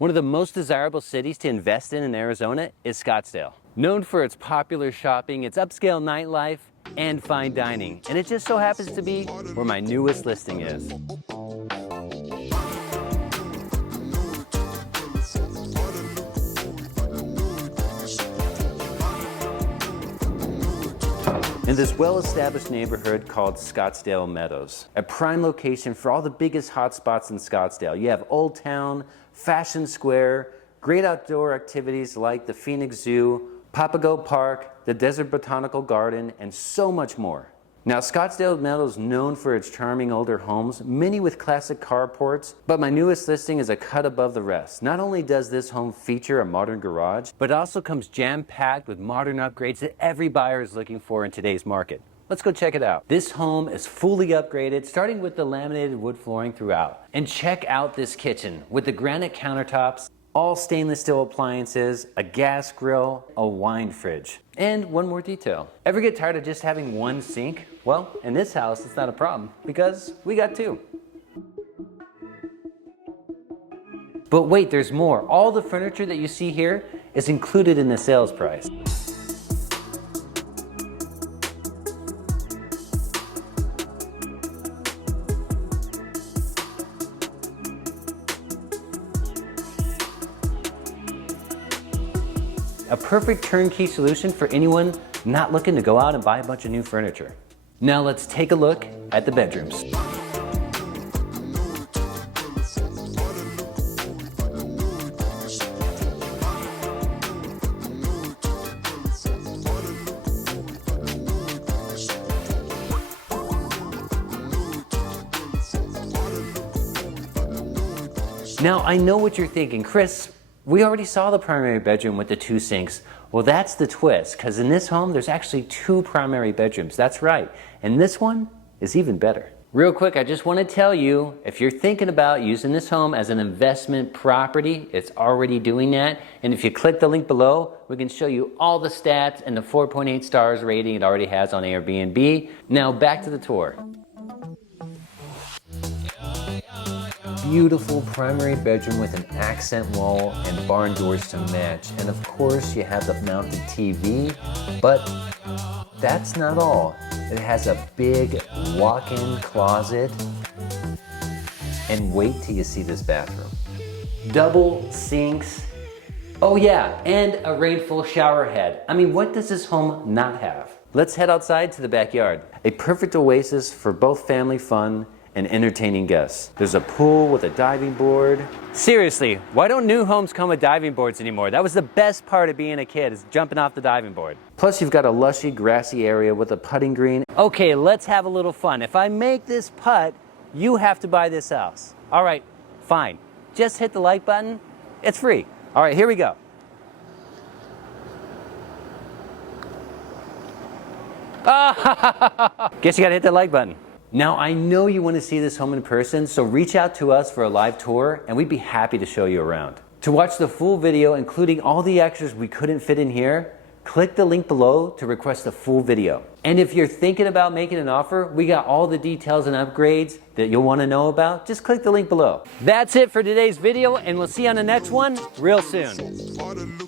One of the most desirable cities to invest in Arizona is Scottsdale. Known for its popular shopping, its upscale nightlife, and fine dining. And it just so happens to be where my newest listing is. In this well-established neighborhood called Scottsdale Meadows, a prime location for all the biggest hotspots in Scottsdale. You have Old Town, Fashion Square, great outdoor activities like the Phoenix Zoo, Papago Park, the Desert Botanical Garden, and so much more. Now, Scottsdale Meadows is known for its charming older homes, many with classic carports, but my newest listing is a cut above the rest. Not only does this home feature a modern garage, but it also comes jam-packed with modern upgrades that every buyer is looking for in today's market. Let's go check it out. This home is fully upgraded, starting with the laminated wood flooring throughout. And check out this kitchen with the granite countertops, all stainless steel appliances, a gas grill, a wine fridge. And one more detail. Ever get tired of just having one sink? Well, in this house, it's not a problem because we got two. But wait, there's more. All the furniture that you see here is included in the sales price. A perfect turnkey solution for anyone not looking to go out and buy a bunch of new furniture. Now let's take a look at the bedrooms. Now I know what you're thinking, Chris, we already saw the primary bedroom with the two sinks. Well, that's the twist, because in this home, there's actually two primary bedrooms. That's right. And this one is even better. Real quick, I just want to tell you, if you're thinking about using this home as an investment property, it's already doing that. And if you click the link below, we can show you all the stats and the 4.8 stars rating it already has on Airbnb. Now back to the tour. Beautiful primary bedroom with an accent wall and barn doors to match. And of course you have the mounted TV, but that's not all. It has a big walk-in closet. And wait till you see this bathroom. Double sinks. Oh yeah, and a rainfall shower head. I mean, what does this home not have? Let's head outside to the backyard. A perfect oasis for both family fun and entertaining guests. There's a pool with a diving board. Seriously, why don't new homes come with diving boards anymore? That was the best part of being a kid, is jumping off the diving board. Plus you've got a lushy grassy area with a putting green. Okay, let's have a little fun. If I make this putt, you have to buy this house. All right, fine. Just hit the like button. It's free. All right, here we go. Guess you gotta hit the like button. Now, I know you want to see this home in person, so reach out to us for a live tour and we'd be happy to show you around. To watch the full video, including all the extras we couldn't fit in here, click the link below to request the full video. And if you're thinking about making an offer, we got all the details and upgrades that you'll want to know about. Just click the link below. That's it for today's video, and we'll see you on the next one real soon.